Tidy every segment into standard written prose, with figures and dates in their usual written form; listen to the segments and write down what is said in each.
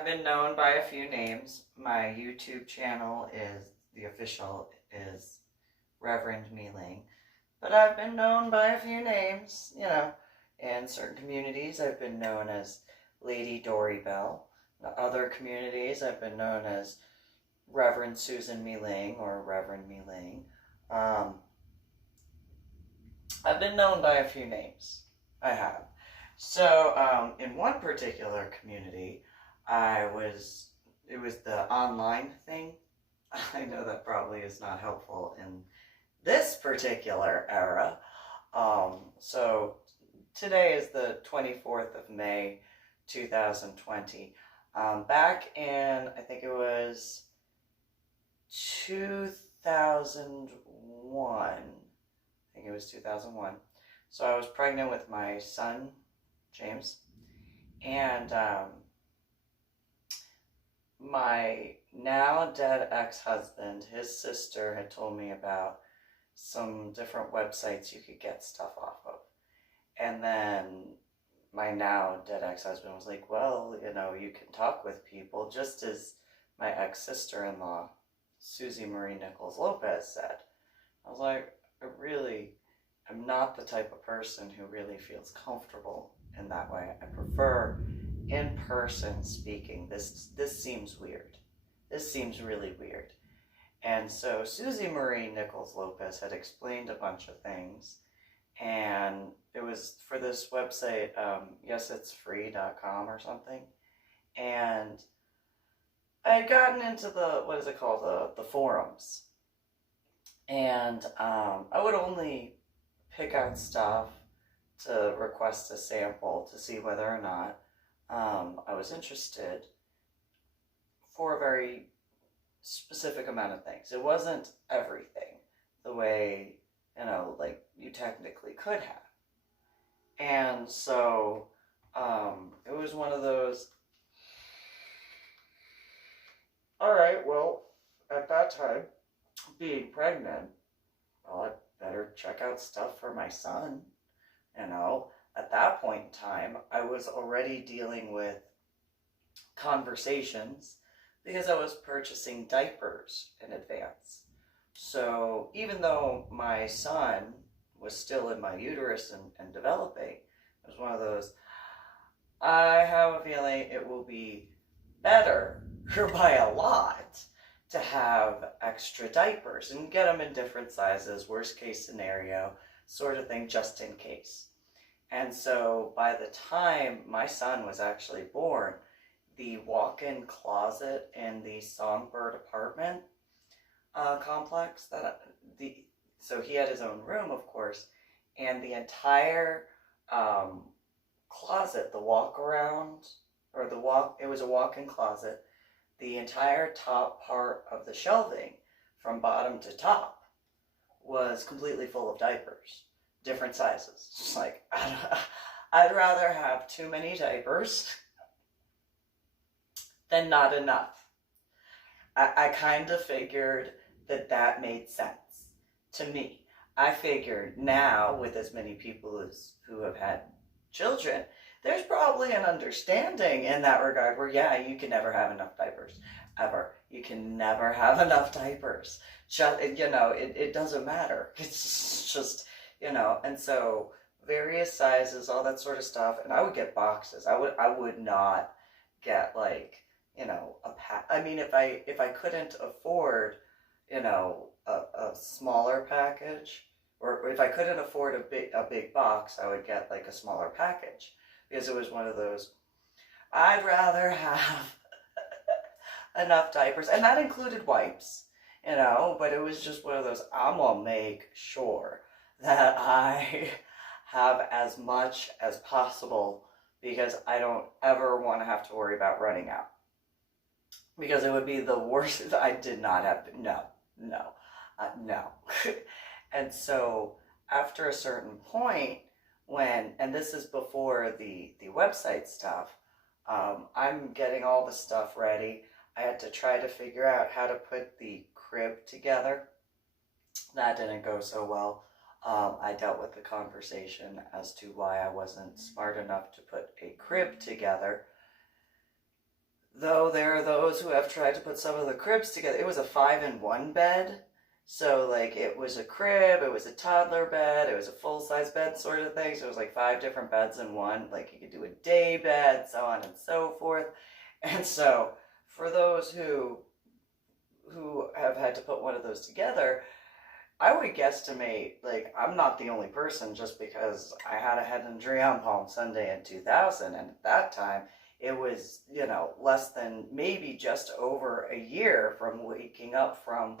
I've been known by a few names. My YouTube channel is, the official is Reverend MeeLing. But I've been known by a few names, In certain communities, I've been known as Lady Dori Belle. In other communities, I've been known as Reverend Susan MeeLing or Reverend MeeLing. I've been known by a few names. I have. So, in one particular community, it was the online thing. I know that probably is not helpful in this particular era. So today is the 24th of May, 2020. Back in, I think it was 2001. I think it was 2001. So I was pregnant with my son, James, and my now dead ex-husband, his sister had told me about some different websites you could get stuff off of. And then my now dead ex-husband was like, well, you can talk with people, just as my ex-sister-in-law, Susie Marie Nichols Lopez, said. I was like, I'm not the type of person who really feels comfortable in that way. I prefer in-person speaking. This seems weird. This seems really weird. And so Susie Marie Nichols Lopez had explained a bunch of things, and it was for this website, yesitsfree.com or something. And I had gotten into the forums. And I would only pick out stuff to request a sample to see whether or not I was interested for a very specific amount of things. It wasn't everything the way, you technically could have. And so it was one of those, all right, well, at that time, being pregnant, well, I better check out stuff for my son. At that point in time, I was already dealing with conversations because I was purchasing diapers in advance. So even though my son was still in my uterus and developing, it was one of those, I have a feeling it will be better by a lot to have extra diapers and get them in different sizes, worst case scenario, sort of thing, just in case. And so by the time my son was actually born, the walk-in closet in the Songbird apartment complex, so he had his own room, of course, and the entire closet, it was a walk-in closet, the entire top part of the shelving from bottom to top was completely full of diapers, different sizes. Just like, I'd rather have too many diapers than not enough. I kind of figured that made sense to me. I figured now, with as many people who have had children, there's probably an understanding in that regard where, yeah, you can never have enough diapers. Ever. You can never have enough diapers. It doesn't matter. It's just, and so various sizes, all that sort of stuff. And I would get boxes. I would not get a pack. I mean, if I couldn't afford, a smaller package, or if I couldn't afford a big box, I would get a smaller package. Because it was one of those, I'd rather have enough diapers, and that included wipes, but it was just one of those, I'm gonna make sure that I have as much as possible because I don't ever want to have to worry about running out. Because it would be the worst. I did not have, no. And so after a certain point, and this is before the website stuff, I'm getting all the stuff ready. I had to try to figure out how to put the crib together. That didn't go so well. I dealt with the conversation as to why I wasn't smart enough to put a crib together. Though there are those who have tried to put some of the cribs together. It was a 5-in-1 bed. So, like, it was a crib, it was a toddler bed, it was a full-size bed sort of thing. So it was like 5 different beds in one. Like, you could do a day bed, so on and so forth. And so, for those who have had to put one of those together, I would guesstimate, like, I'm not the only person just because I had a head injury on Palm Sunday in 2000, and at that time, it was, less than maybe just over a year from waking up from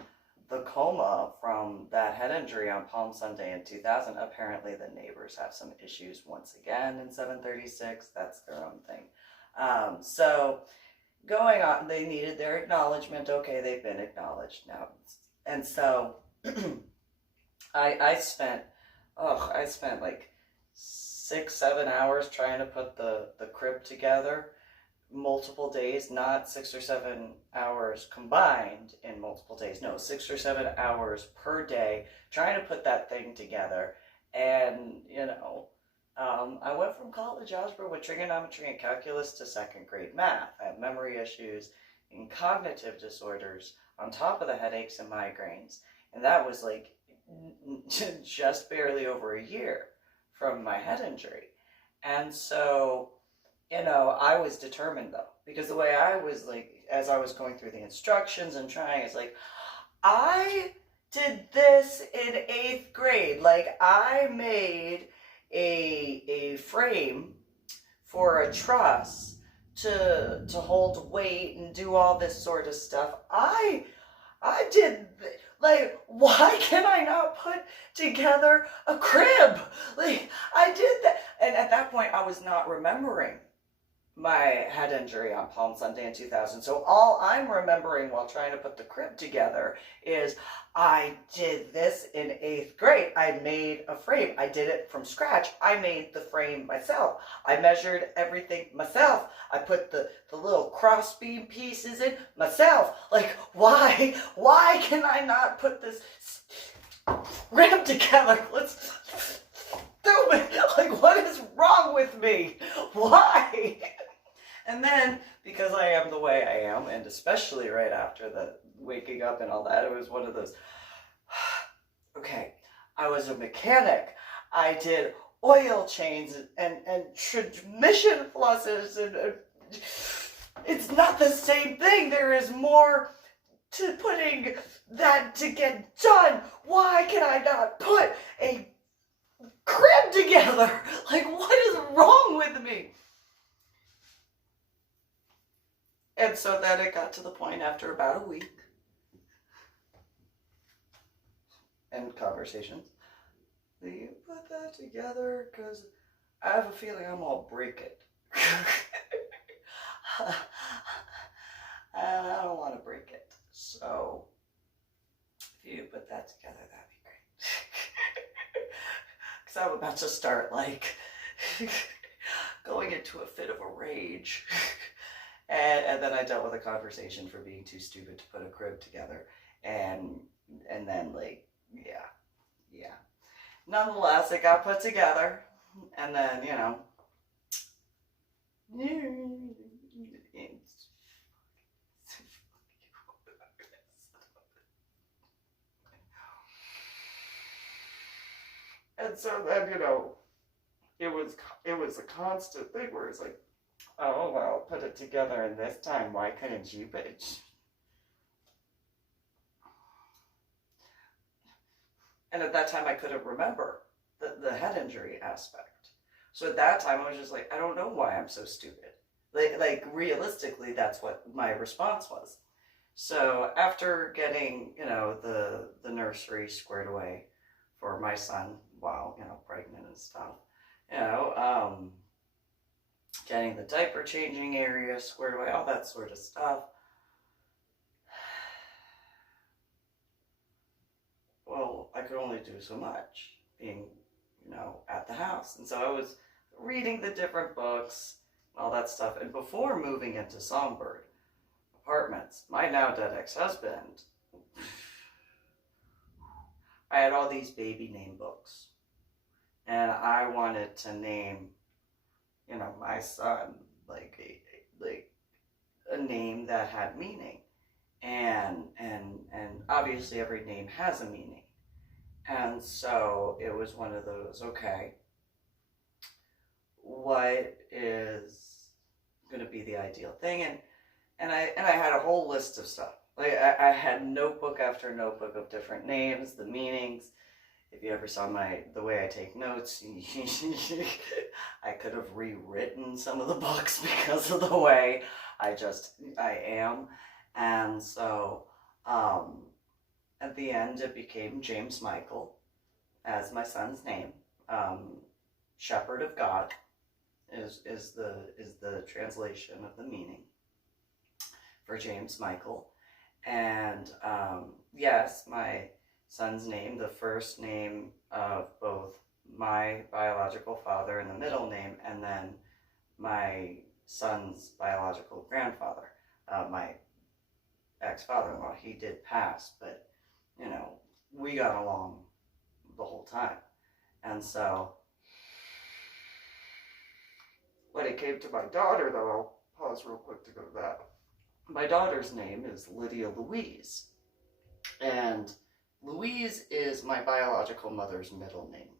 the coma from that head injury on Palm Sunday in 2000. Apparently, the neighbors have some issues once again in 736. That's their own thing. So, going on, they needed their acknowledgement. Okay, they've been acknowledged now. And so, I spent like 6-7 hours trying to put the crib together, multiple days, not 6 or 7 hours combined in multiple days. No, 6 or 7 hours per day trying to put that thing together. And I went from college algebra with trigonometry and calculus to second grade math. I had memory issues and cognitive disorders on top of the headaches and migraines, and that was like just barely over a year from my head injury. And so, I was determined though, because the way I was, like, as I was going through the instructions and trying, it's like, I did this in 8th grade. Like, I made a frame for a truss to hold weight and do all this sort of stuff. I did, like, why can I not put together a crib? Like, I did that. And at that point, I was not remembering my head injury on Palm Sunday in 2000. So all I'm remembering while trying to put the crib together is I did this in 8th grade. I made a frame. I did it from scratch. I made the frame myself. I measured everything myself. I put the little crossbeam pieces in myself. Like, why can I not put this crib together? Let's do it. Like, what is wrong with me? Why? And then, because I am the way I am, and especially right after the waking up and all that, it was one of those, okay, I was a mechanic. I did oil change and transmission flusses, and it's not the same thing. There is more to putting that to get done. Why can I not put a crib together? Like, what is wrong with me? And so then it got to the point after about a week and conversations, do you put that together? Because I have a feeling I'm gonna break it. And I don't want to break it. So if you put that together, that'd be great. Because I'm about to start, like, going into a fit of a rage. And then I dealt with a conversation for being too stupid to put a crib together. And then, like, yeah. Nonetheless, it got put together. And then, and so then, it was a constant thing where it's like, oh, well, put it together in this time. Why couldn't you, bitch? And at that time, I couldn't remember the head injury aspect. So at that time, I was just like, I don't know why I'm so stupid. Like realistically, that's what my response was. So after getting, the nursery squared away for my son while, pregnant and stuff, getting the diaper changing area squared away, all that sort of stuff. Well, I could only do so much being, at the house. And so I was reading the different books and all that stuff. And before moving into Songbird Apartments, my now dead ex-husband, I had all these baby name books. And I wanted to name, my son, like a name that had meaning. And obviously every name has a meaning. And so it was one of those, okay, what is going to be the ideal thing? And I had a whole list of stuff. Like I had notebook after notebook of different names, the meanings. If you ever saw the way I take notes, I could have rewritten some of the books because of the way I am. And so at the end it became James Michael as my son's name. Shepherd of God is the translation of the meaning for James Michael. And yes, my son's name, the first name of both my biological father and the middle name, and then my son's biological grandfather, my ex-father-in-law. He did pass, but we got along the whole time. And so when it came to my daughter, though, I'll pause real quick to go to that. My daughter's name is Lydia Louise, and Louise is my biological mother's middle name.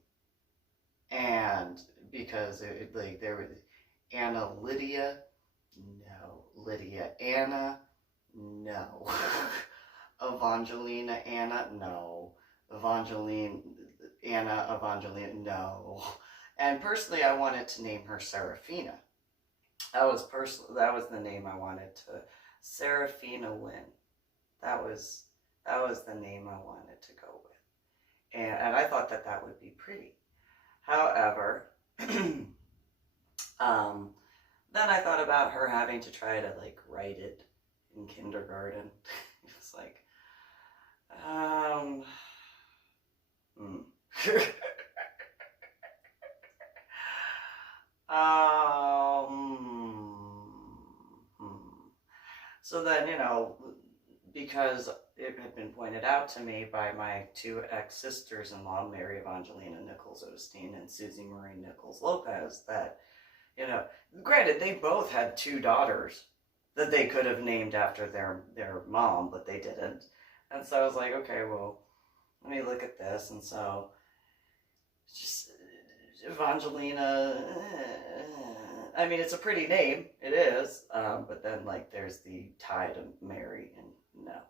And because there was Anna Lydia, no. Lydia Anna, no. Evangelina Anna, no. Evangeline Anna Evangelina, no. And personally, I wanted to name her Seraphina. That was the name I wanted to. Seraphina Lynn. That was the name I wanted to go with. And I thought that would be pretty. However, then I thought about her having to try to write it in kindergarten. It was like, So then, because it had been pointed out to me by my two ex-sisters-in-law, Mary Evangelina Nichols Osteen and Susie Marie Nichols Lopez, that, granted, they both had two daughters that they could have named after their mom, but they didn't. And so I was like, okay, well, let me look at this. And so, just Evangelina, I mean, it's a pretty name, it is, but then, there's the tie to Mary, and no,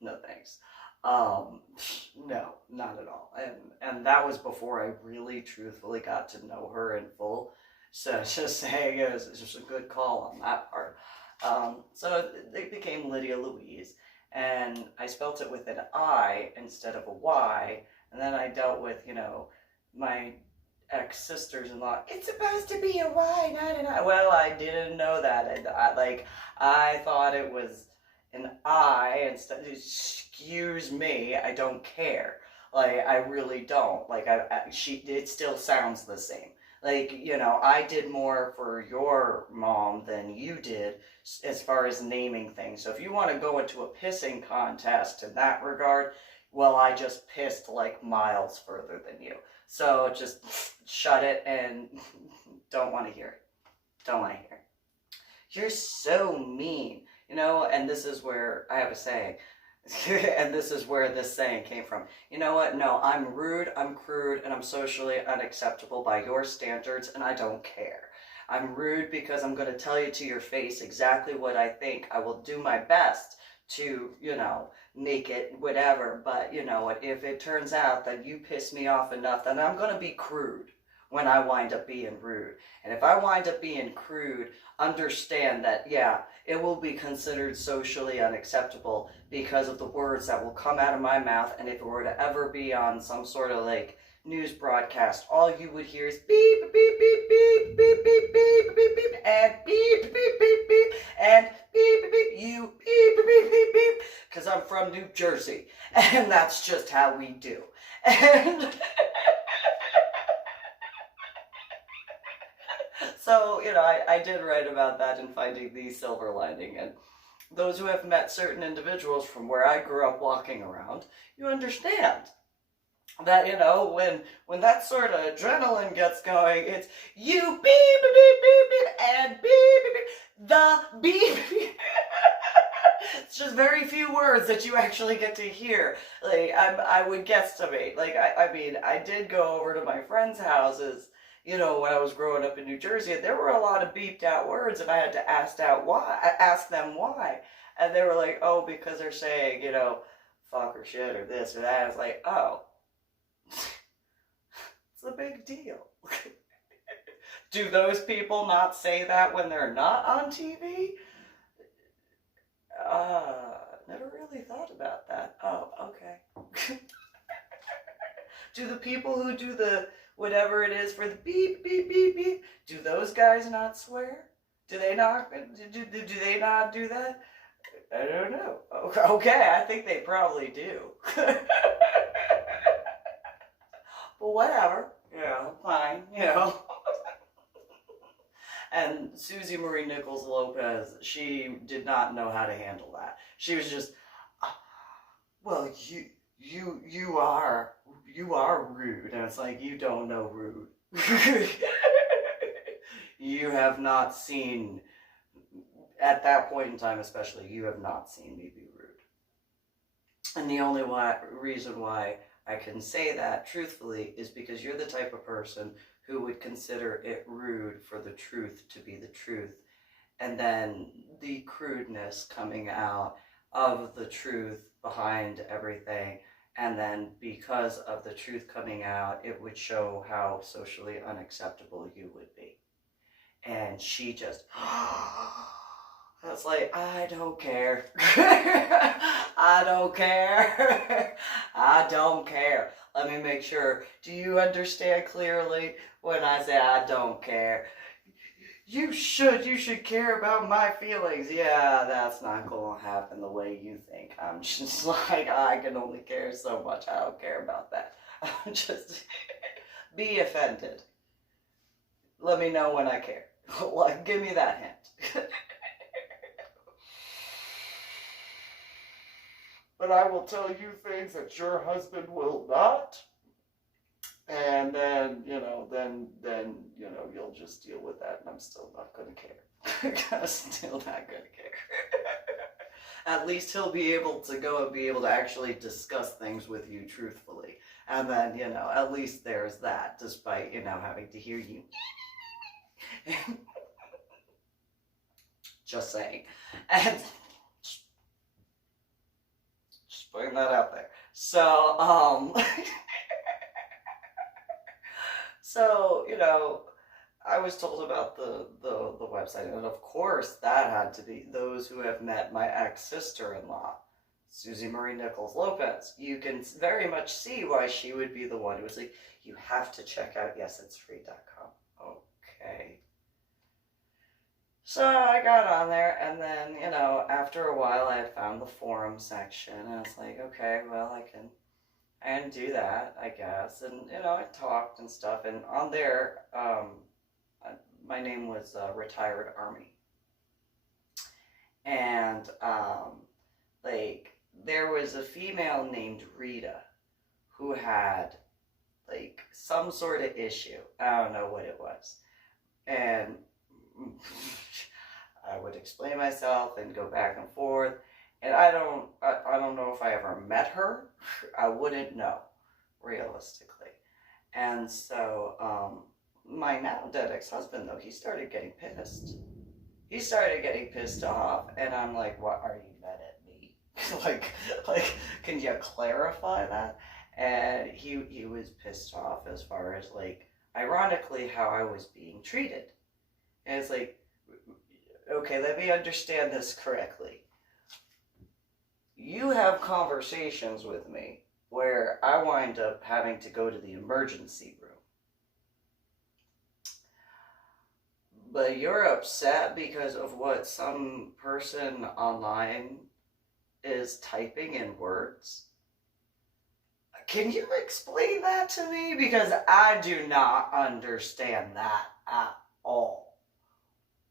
no thanks. No, not at all. And that was before I really truthfully got to know her in full. So just saying it was just a good call on that part. So it became Lydia Louise, and I spelt it with an I instead of a Y, and then I dealt with, my ex-sisters-in-law, it's supposed to be a Y, not an I. Well, I didn't know that, and I thought it was an I instead. Excuse me, I don't care. I really don't. It still sounds the same. I did more for your mom than you did as far as naming things. So if you want to go into a pissing contest in that regard, well, I just pissed miles further than you. So just shut it and don't want to hear it. Don't want to hear it. You're so mean, and this is where I have a saying. And this is where this saying came from. You know what? No, I'm rude, I'm crude, and I'm socially unacceptable by your standards, and I don't care. I'm rude because I'm going to tell you to your face exactly what I think. I will do my best to, make it whatever, but if it turns out that you piss me off enough, then I'm going to be crude when I wind up being rude. And if I wind up being crude, understand that, yeah, it will be considered socially unacceptable because of the words that will come out of my mouth. And if it were to ever be on some sort of news broadcast, all you would hear is beep, beep, beep, beep, beep, beep, beep, beep, beep, and beep, beep, beep, beep, and beep, beep, beep, you beep, beep, beep, beep, beep, because I'm from New Jersey, and that's just how we do. And so, I did write about that in Finding the Silver Lining, and those who have met certain individuals from where I grew up walking around, you understand that, when that sort of adrenaline gets going, it's you beep, beep, beep, beep, and beep, beep, beep. the beep. It's just very few words that you actually get to hear. Like, I would guesstimate. Like, I mean, I did go over to my friends' houses, you know, when I was growing up in New Jersey, and there were a lot of beeped out words, and I had to ask them why. And they were like, oh, because they're saying, you know, fuck or shit or this or that. I was like, oh, it's a big deal. Do those people not say that when they're not on TV? Never really thought about that. Oh, okay. Do the people who do the whatever it is for the beep, beep, beep, beep, do those guys not swear? Do they not do that? I don't know. Okay, I think they probably do. But whatever. Yeah, fine, you know. And Susie Marie Nichols Lopez, she did not know how to handle that. She was just, well, you are rude. And it's like, you don't know rude. You have not seen, at that point in time especially, you have not seen me be rude. And the only reason why I can say that truthfully is because you're the type of person who would consider it rude for the truth to be the truth, and then the crudeness coming out of the truth behind everything, and then because of the truth coming out, it would show how socially unacceptable you would be. And she just, I was like, I don't care. I don't care. I don't care. Let me make sure. Do you understand clearly when I say I don't care? You should care about my feelings. Yeah, that's not going to happen the way you think. I'm just like, I can only care so much. I don't care about that. I'm just, be offended. Let me know when I care. Like, give me that hint. But I will tell you things that your husband will not. And then, you'll just deal with that, and I'm still not going to care. I'm still not going to care. At least he'll be able to actually discuss things with you truthfully. And then, at least there's that, despite, having to hear you. Just saying. And just putting that out there. So, so, I was told about the website, and of course that had to be those who have met my ex-sister-in-law, Susie Marie Nichols Lopez. You can very much see why she would be the one who was like, you have to check out yesitsfree.com. Okay. So I got on there, and then, after a while I had found the forum section, and I was like, okay, well, I can do that, I guess. And, I talked and stuff, and on there, my name was Retired Army. And, there was a female named Rita who had, some sort of issue. I don't know what it was. And I would explain myself and go back and forth. And I don't know if I ever met her. I wouldn't know, realistically. And so, my now dead ex-husband, though, he started getting pissed. He started getting pissed off, and I'm like, what, are you mad at me? like, can you clarify that? And he was pissed off as far as, ironically, how I was being treated. And it's like, okay, let me understand this correctly. You have conversations with me where I wind up having to go to the emergency room. But you're upset because of what some person online is typing in words? Can you explain that to me? Because I do not understand that at all.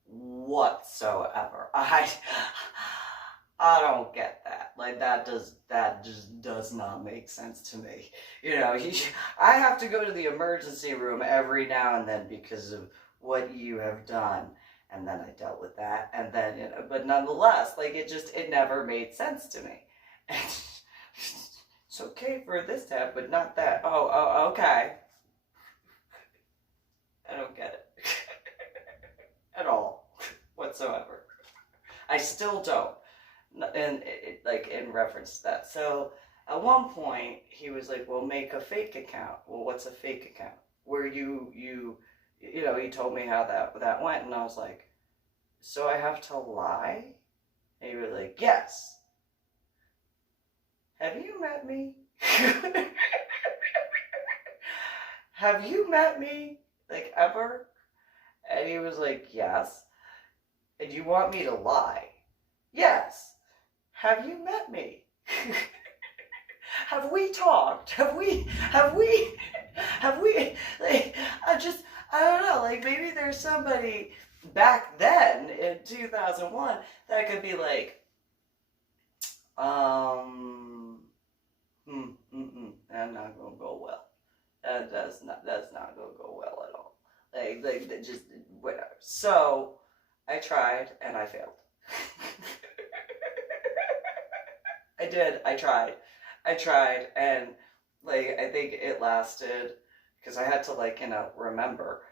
Whatsoever. I don't get that. That just does not make sense to me. I have to go to the emergency room every now and then because of what you have done. And then I dealt with that. And then, but nonetheless, like it never made sense to me. And it's okay for this to have, but not that. Oh, okay. I don't get it at all whatsoever. I still don't. And like in reference to that. So at one point he was like, well, make a fake account. Well, what's a fake account? Where he told me how that went, and I was like, so I have to lie? And he was like, yes. Have you met me? Have you met me? Like, ever? And he was like, yes. And you want me to lie? Yes. Have you met me? Have we talked? Have we, like, I don't know, like, maybe there's somebody back then in 2001 that could be like, that's not gonna go well. That's not gonna go well at all. Like just whatever. So I tried and I failed. I did. I tried, and like I think it lasted because I had to remember.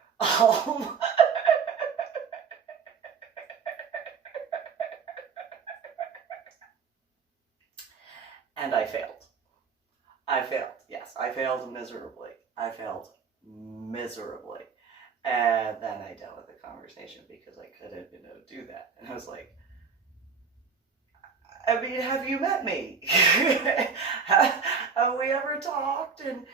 And I failed. Yes, I failed miserably. And then I dealt with the conversation because I couldn't, do that. And I was like, I mean, have you met me? Have we ever talked? And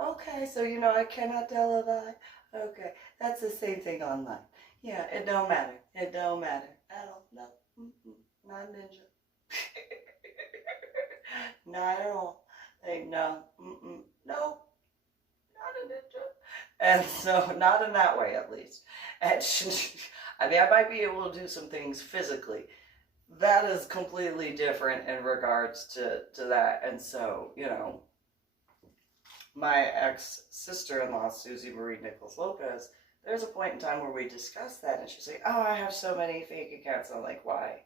okay, so I cannot tell a lie. Okay, that's the same thing online. Yeah, it don't matter. It don't matter at all. No, not a ninja. Not at all. Like, no, no, not a ninja. And so, not in that way, at least. And I mean, I might be able to do some things physically. That is completely different in regards to that. And so, my ex-sister-in-law, Susie Marie Nichols Lopez, there's a point in time where we discussed that, and she's like, oh, I have so many fake accounts. I'm like, why?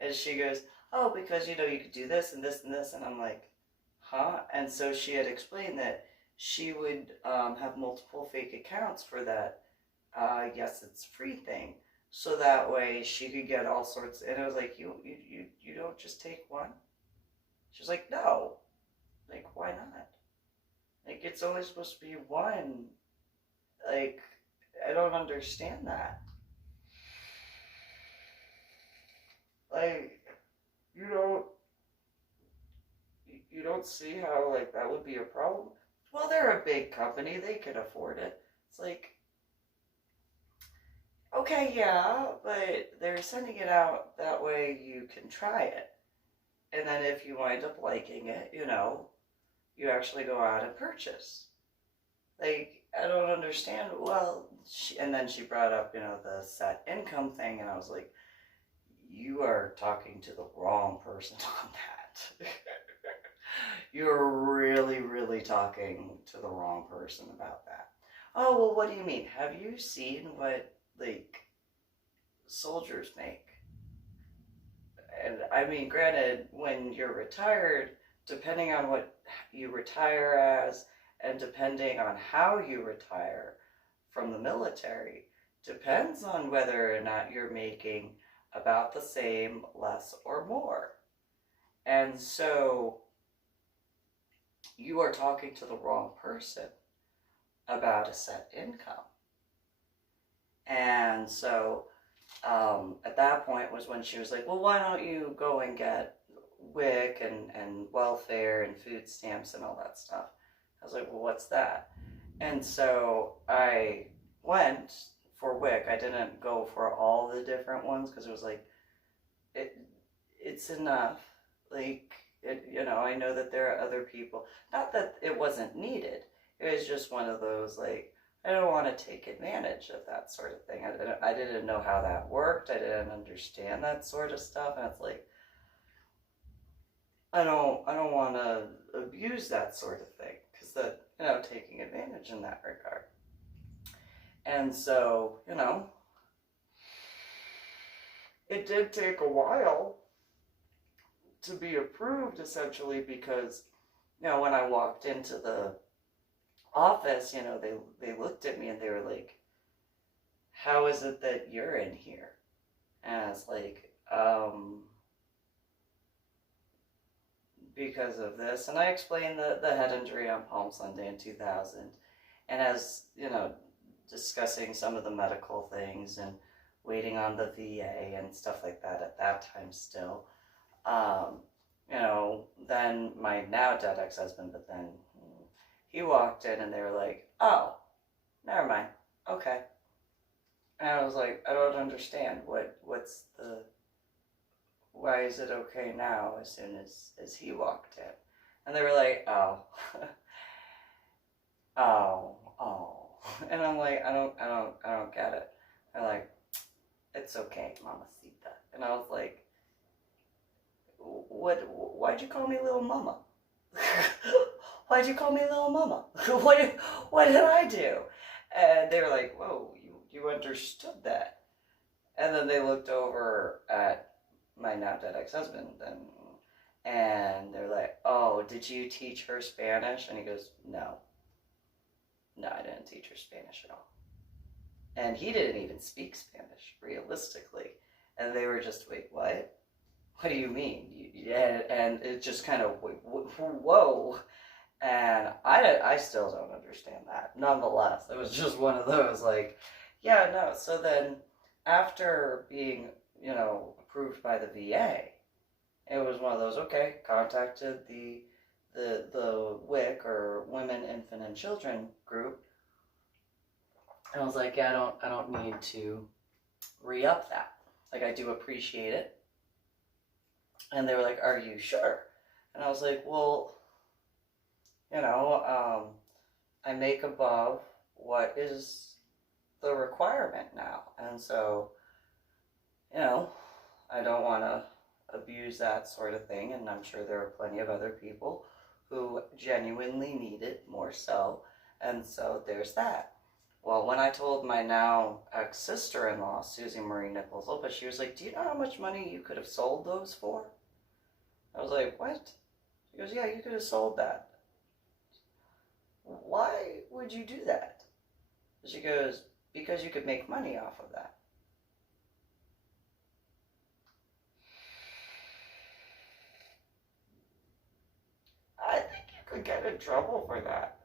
And she goes, oh, because, you could do this and this and this. And I'm like, huh? And so she had explained that she would have multiple fake accounts for that yes, it's free thing. So that way she could get all sorts. And I was like, you don't just take one? She was like, no. Like, why not? Like, it's only supposed to be one. Like, I don't understand that. Like, you don't see how, like, that would be a problem? Well, they're a big company. They could afford it. It's like, okay, yeah, but they're sending it out that way you can try it. And then if you wind up liking it, you actually go out and purchase. Like, I don't understand. Well, and then she brought up, the set income thing, and I was like, you are talking to the wrong person on that. You're really, really talking to the wrong person about that. Oh, well, what do you mean? Have you seen what, soldiers make? And I mean, granted, when you're retired, depending on what you retire as, and depending on how you retire from the military, depends on whether or not you're making about the same, less, or more. And so you are talking to the wrong person about a set income. And so at that point was when she was like, well, why don't you go and get WIC and welfare and food stamps and all that stuff? I was like, well, what's that? And so I went for WIC. I didn't go for all the different ones because it was like, it's enough. Like, I know that there are other people. Not that it wasn't needed. It was just one of those, like, I don't want to take advantage of that sort of thing. I didn't know how that worked. I didn't understand that sort of stuff. And it's like, I don't want to abuse that sort of thing because taking advantage in that regard. And so, it did take a while to be approved, essentially, because, when I walked into the office, they looked at me and they were like, how is it that you're in here? And I was like, because of this. And I explained the head injury on Palm Sunday in 2000. And as, discussing some of the medical things and waiting on the VA and stuff like that at that time still. Then my now dead ex-husband, but then he walked in and they were like, oh, never mind. Okay. And I was like, I don't understand. What's the, why is it okay now as soon as he walked in? And they were like, oh, oh. And I'm like, I don't get it. They're like, it's okay, mamacita. And I was like, why'd you call me little mama? Why'd you call me little mama? What did I do? And they were like, whoa, you understood that. And then they looked over at my now dead ex-husband and they're like, oh, did you teach her Spanish? And he goes, no, I didn't teach her Spanish at all. And he didn't even speak Spanish, realistically. And they were just, wait, what? What do you mean? And it just kind of, whoa. And I still don't understand that. Nonetheless, it was just one of those, like, yeah, no. So then, after being, approved by the VA, it was one of those, okay, contacted the WIC, or Women, Infant, and Children group. And I was like, yeah, I don't need to re-up that. Like, I do appreciate it. And they were like, are you sure? And I was like, well, I make above what is the requirement now. And so, I don't want to abuse that sort of thing. And I'm sure there are plenty of other people who genuinely need it more so. And so there's that. Well, when I told my now ex-sister-in-law, Susie Marie Nichols Lopez, she was like, do you know how much money you could have sold those for? I was like, what? She goes, yeah, you could have sold that. Why would you do that? She goes, because you could make money off of that. I think you could get in trouble for that.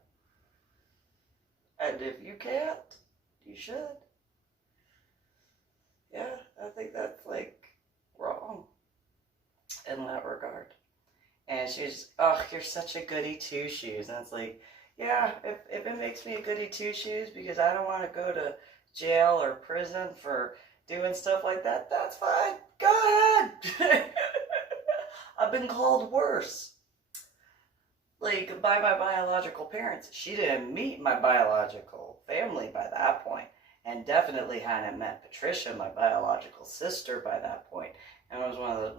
And if you can't, you should. Yeah, I think that's, wrong in that regard. And she's, oh, you're such a goody two-shoes. And it's like, yeah, if it makes me a goody two-shoes because I don't want to go to jail or prison for doing stuff like that, that's fine. Go ahead. I've been called worse. By my biological parents. She didn't meet my biological family by that point, and definitely hadn't met Patricia, my biological sister, by that point. And it was one of those,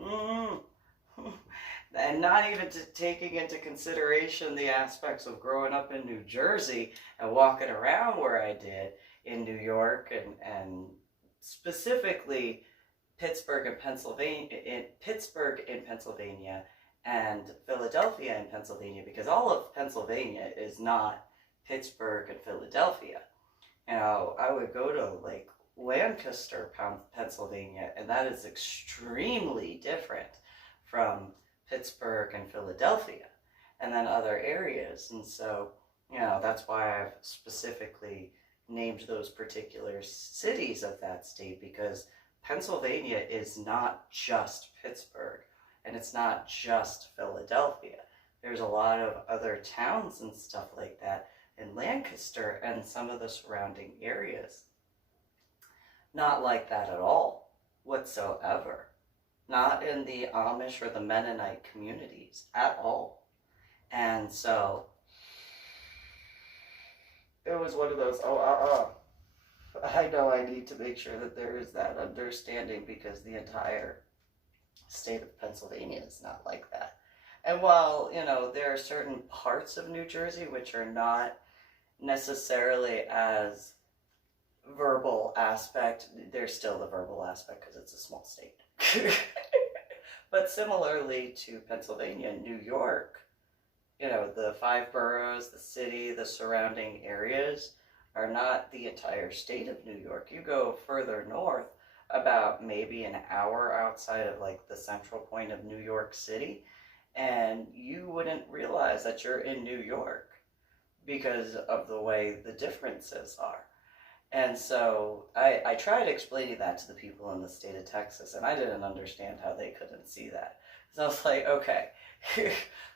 and not even taking into consideration the aspects of growing up in New Jersey and walking around where I did in New York and specifically Pittsburgh in Pennsylvania, and Philadelphia in Pennsylvania, because all of Pennsylvania is not Pittsburgh and Philadelphia. I would go to Lancaster, Pennsylvania, and that is extremely different from Pittsburgh and Philadelphia, and then other areas. And so, that's why I've specifically named those particular cities of that state, because Pennsylvania is not just Pittsburgh. And it's not just Philadelphia. There's a lot of other towns and stuff like that in Lancaster and some of the surrounding areas. Not like that at all, whatsoever. Not in the Amish or the Mennonite communities at all. And so, it was one of those, I know I need to make sure that there is that understanding, because the entire state of Pennsylvania is not like that. And while, there are certain parts of New Jersey which are not necessarily as verbal aspect. There's still the verbal aspect because it's a small state. But similarly to Pennsylvania, New York, the 5 boroughs, the city, the surrounding areas are not the entire state of New York. You go further north, about maybe an hour outside of like the central point of New York City, and you wouldn't realize that you're in New York because of the way the differences are. And so I tried explaining that to the people in the state of Texas, and I didn't understand how they couldn't see that. So I was like, okay.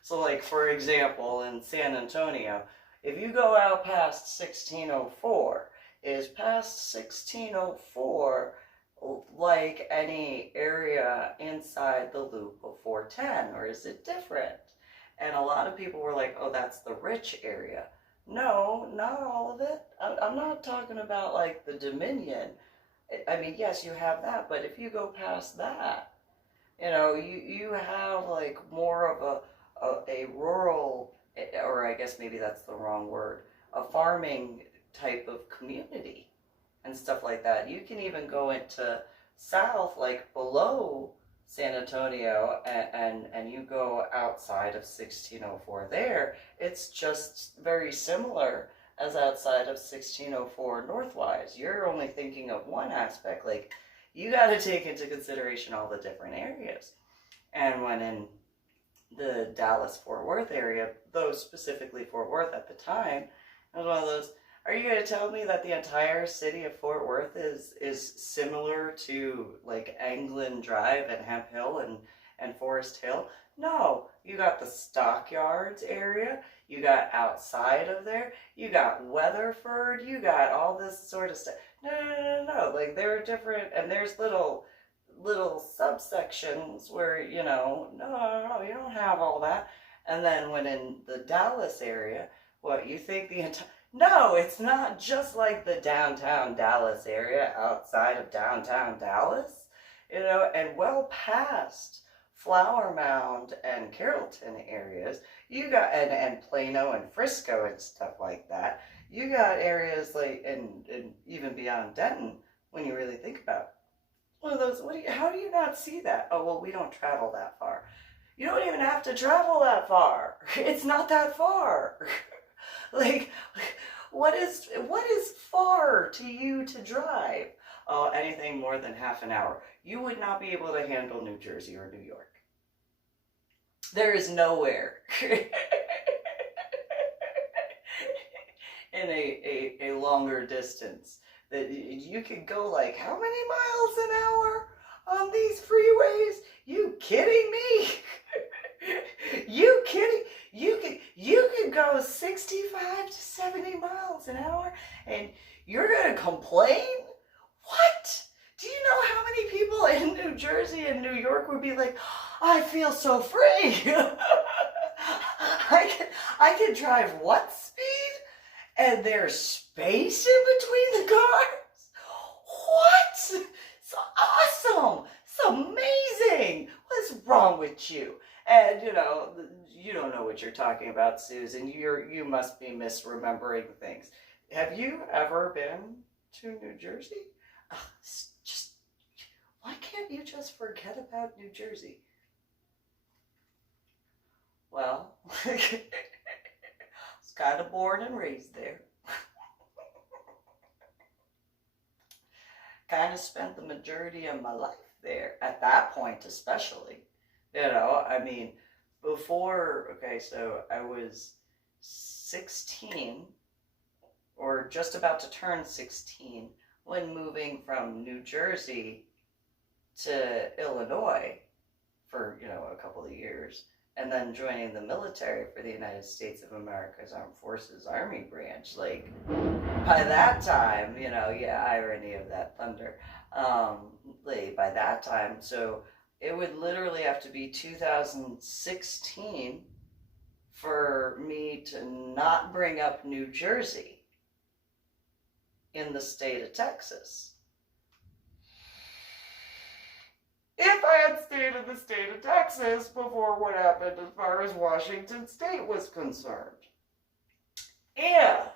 So like, for example, in San Antonio, if you go out past 1604, is past 1604 like any area inside the loop of 410, or is it different? And a lot of people were like, oh, that's the rich area. No, not all of it. I'm not talking about like the Dominion. I mean, yes, you have that, but if you go past that, you have like more of a rural, or I guess maybe that's the wrong word, a farming type of community and stuff like that. You can even go into south, like below San Antonio, and you go outside of 1604 there, it's just very similar as outside of 1604 northwise. You're only thinking of one aspect. Like, you got to take into consideration all the different areas. And when in the Dallas-Fort Worth area, though specifically Fort Worth at the time, it was one of those, are you going to tell me that the entire city of Fort Worth is similar to like Anglin Drive and Hemp Hill and Forest Hill? No, you got the Stockyards area, you got outside of there, you got Weatherford, you got all this sort of stuff. No. Like, they're different, and there's little subsections where, no, you don't have all that. And then when in the Dallas area, what, you think the entire... No, it's not just like the downtown Dallas area outside of downtown Dallas, and well past Flower Mound and Carrollton areas, you got, and Plano and Frisco and stuff like that, you got areas like, and even beyond Denton, when you really think about it. One of those, how do you not see that? Oh, well, we don't travel that far. You don't even have to travel that far. It's not that far. Like, what is far to you to drive? Oh, anything more than half an hour. You would not be able to handle New Jersey or New York. There is nowhere in a longer distance that you could go like, how many miles an hour on these freeways? You kidding me? You kidding? You could go 65 to 70 miles an hour and you're gonna complain? What? Do you know how many people in New Jersey and New York would be like, I feel so free. I can drive what speed? And there's space in between the cars? What? It's awesome. It's amazing. What's wrong with you? And, you don't know what you're talking about, Susan. You must be misremembering things. Have you ever been to New Jersey? Why can't you just forget about New Jersey? Well, I was kind of born and raised there. Kind of spent the majority of my life there, at that point especially. I mean, before, okay, so I was 16, or just about to turn 16, when moving from New Jersey to Illinois for, a couple of years, and then joining the military for the United States of America's Armed Forces Army branch. Like, by that time, irony of that thunder, by that time, so it would literally have to be 2016 for me to not bring up New Jersey in the state of Texas. If I had stayed in the state of Texas before what happened as far as Washington State was concerned. If,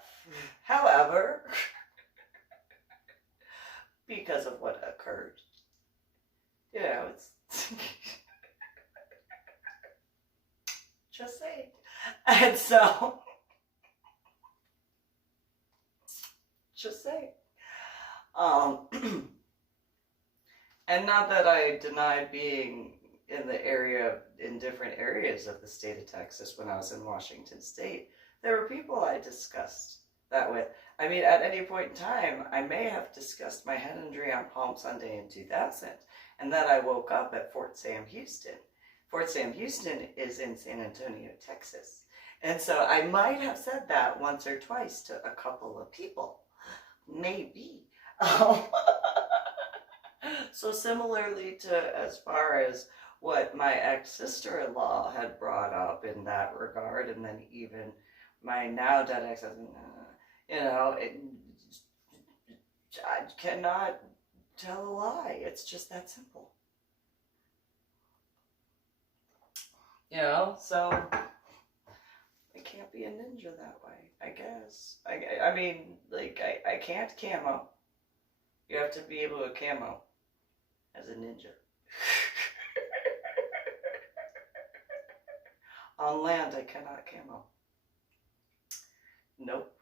however, because of what occurred. You know, it's just saying. And so, just saying. And not that I denied being in different areas of the state of Texas when I was in Washington State. There were people I discussed that with. I mean, at any point in time, I may have discussed my head injury on Palm Sunday in 2000, and then I woke up at Fort Sam Houston. Fort Sam Houston is in San Antonio, Texas. And so I might have said that once or twice to a couple of people. Maybe. So similarly to as far as what my ex-sister-in-law had brought up in that regard, and then even my now dead ex-husband, you know, I cannot tell a lie. It's just that simple. You know, so I can't be a ninja that way, I guess. I mean, like, I can't camo. You have to be able to camo as a ninja. On land, I cannot camo. Nope.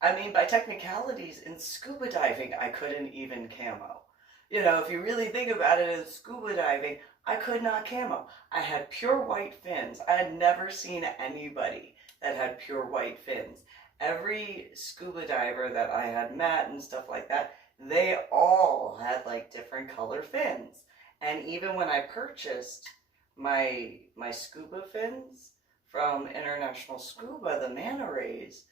I mean, by technicalities, in scuba diving, I couldn't even camo. You know, if you really think about it, in scuba diving, I could not camo. I had pure white fins. I had never seen anybody that had pure white fins. Every scuba diver that I had met and stuff like that, they all had like different color fins. And even when I purchased my scuba fins from International Scuba, the manta rays,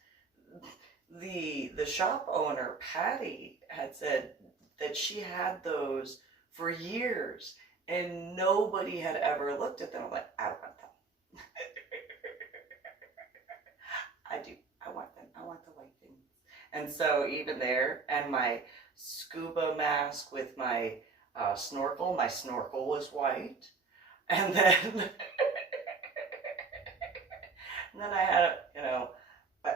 the shop owner, Patty, had said that she had those for years and nobody had ever looked at them. I'm like, I want them. I do. I want them. I want the white things. And so even there, and my scuba mask with my snorkel was white. And then, and then I had, you know,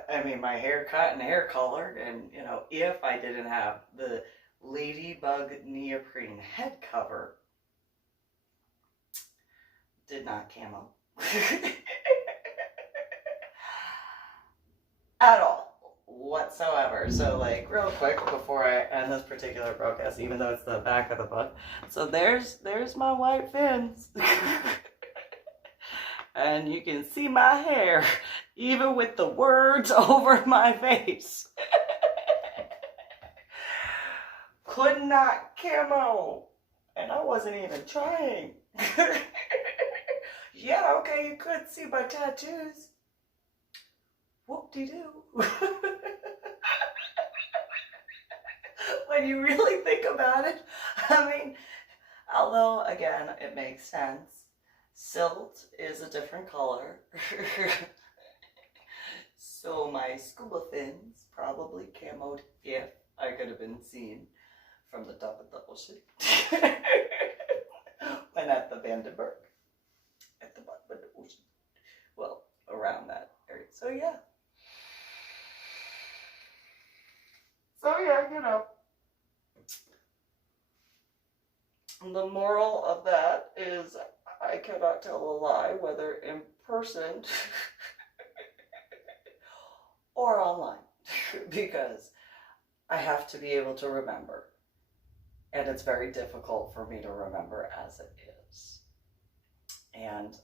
I mean, my hair cut and hair colored, and, you know, if I didn't have the ladybug neoprene head cover, did not camo. At all, whatsoever. So, like, real quick before I end this particular broadcast, even though it's the back of the book, so there's my white fins. And you can see my hair, even with the words over my face. Could not camo. And I wasn't even trying. Yeah, okay, you could see my tattoos. Whoop-de-doo. When you really think about it, I mean, although, again, it makes sense. Silt is a different color. So my scuba fins probably camoed if I could have been seen from the top of the ocean. When at the Vandenberg. At the bottom of the ocean. Well, around that area. So yeah. So yeah, you know. The moral of that is I cannot tell a lie, whether in person or online, because I have to be able to remember. And it's very difficult for me to remember as it is. And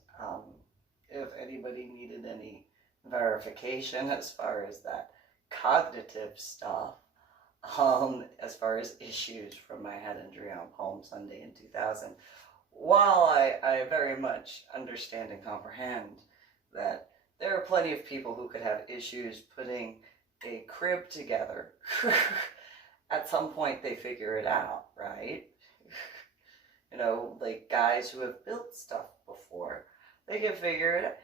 if anybody needed any verification as far as that cognitive stuff, as far as issues from my head injury on Palm Sunday in 2000, while I very much understand and comprehend that there are plenty of people who could have issues putting a crib together, at some point they figure it out, right? You know, like guys who have built stuff before, they can figure it out.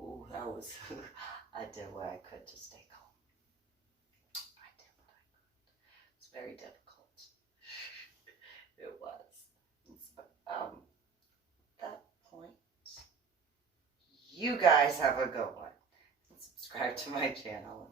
Oh, that was, I did what I could to stay calm. I did what I could. It's very difficult. It was. At that point, You guys have a good one. Subscribe to my channel.